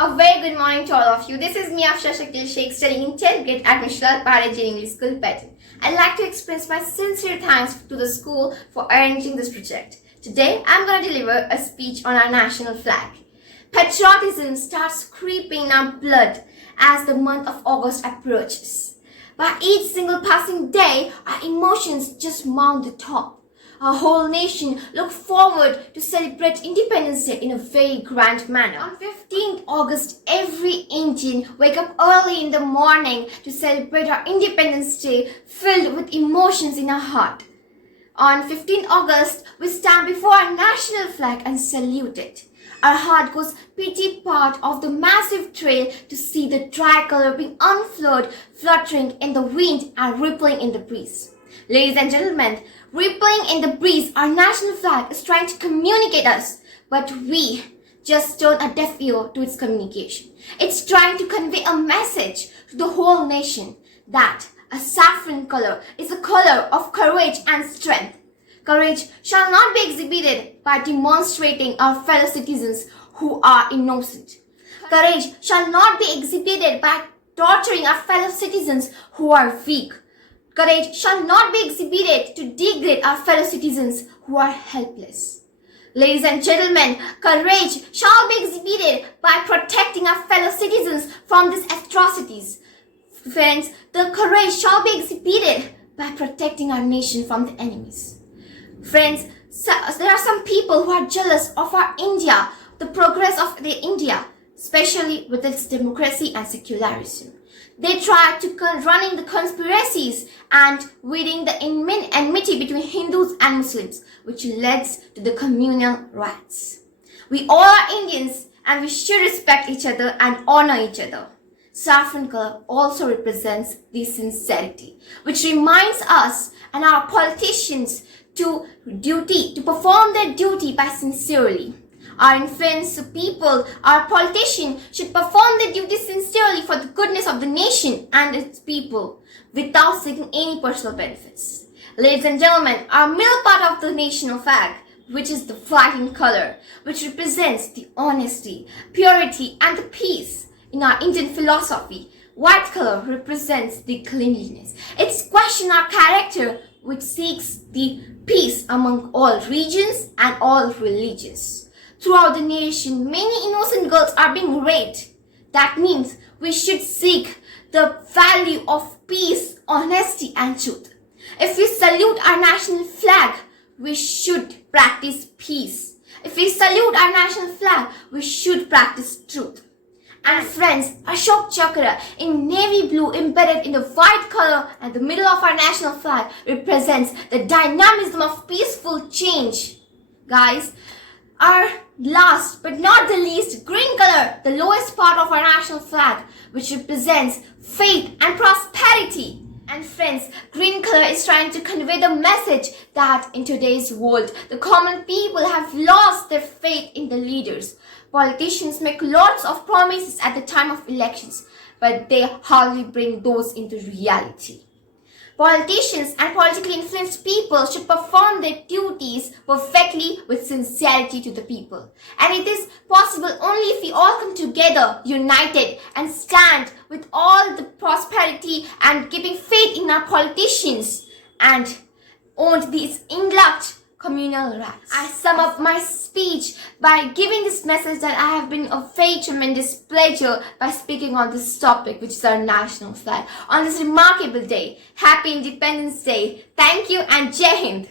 A very good morning to all of you. This is me, Afsha studying in 10th grade at Mishal Parage English School, Pattern. I'd like to express my sincere thanks to the school for arranging this project. Today, I'm going to deliver a speech on our national flag. Patriotism starts creeping in our blood as the month of August approaches. By each single passing day, our emotions just mount the top. Our whole nation look forward to celebrate Independence Day in a very grand manner. On 15th August, every Indian wake up early in the morning to celebrate our Independence Day filled with emotions in our heart. On 15th August, we stand before our national flag and salute it. Our heart goes pity part of the massive trail to see the tricolor being unfurled, fluttering in the wind and rippling in the breeze. Ladies and gentlemen, rippling in the breeze, our national flag is trying to communicate us, but we just turn a deaf ear to its communication. It's trying to convey a message to the whole nation that a saffron color is a color of courage and strength. Courage shall not be exhibited by demonstrating our fellow citizens who are innocent. Courage shall not be exhibited by torturing our fellow citizens who are weak. Courage shall not be exhibited to degrade our fellow citizens who are helpless. Ladies and gentlemen, courage shall be exhibited by protecting our fellow citizens from these atrocities. Friends, the courage shall be exhibited by protecting our nation from the enemies. Friends, there are some people who are jealous of our India, the progress of the India, especially with its democracy and secularism. They try to running the conspiracies and weeding the enmity between Hindus and Muslims, which leads to the communal riots. We all are Indians and we should respect each other and honor each other. Saffron color also represents the sincerity, which reminds us and our politicians to perform their duty by sincerely. Our influence people, our politicians should perform their duty sincerely for the goodness of the nation and its people without seeking any personal benefits. Ladies and gentlemen, our middle part of the national flag, which is the white in color, which represents the honesty, purity and the peace. In our Indian philosophy, white color represents the cleanliness. It's question our character, which seeks the peace among all regions and all religions. Throughout the nation, many innocent girls are being raped. That means we should seek the value of peace, honesty and truth. If we salute our national flag, we should practice peace. If we salute our national flag, we should practice truth. And friends, Ashok Chakra in navy blue embedded in the white color at the middle of our national flag represents the dynamism of peaceful change. Guys, our last but not the least, green color, the lowest part of our national flag, which represents faith and prosperity. And friends, green color is trying to convey the message that in today's world, the common people have lost their faith in the leaders. Politicians make lots of promises at the time of elections, but they hardly bring those into reality. Politicians and politically influenced people should perform their duties perfectly with sincerity to the people. And it is possible only if we all come together, united, and stand with all the prosperity and keeping faith in our politicians and own these inlocked communal rights. I sum up my speech by giving this message that I have been a very tremendous pleasure by speaking on this topic, which is our national flag, on this remarkable day. Happy Independence Day. Thank you and Jai Hind.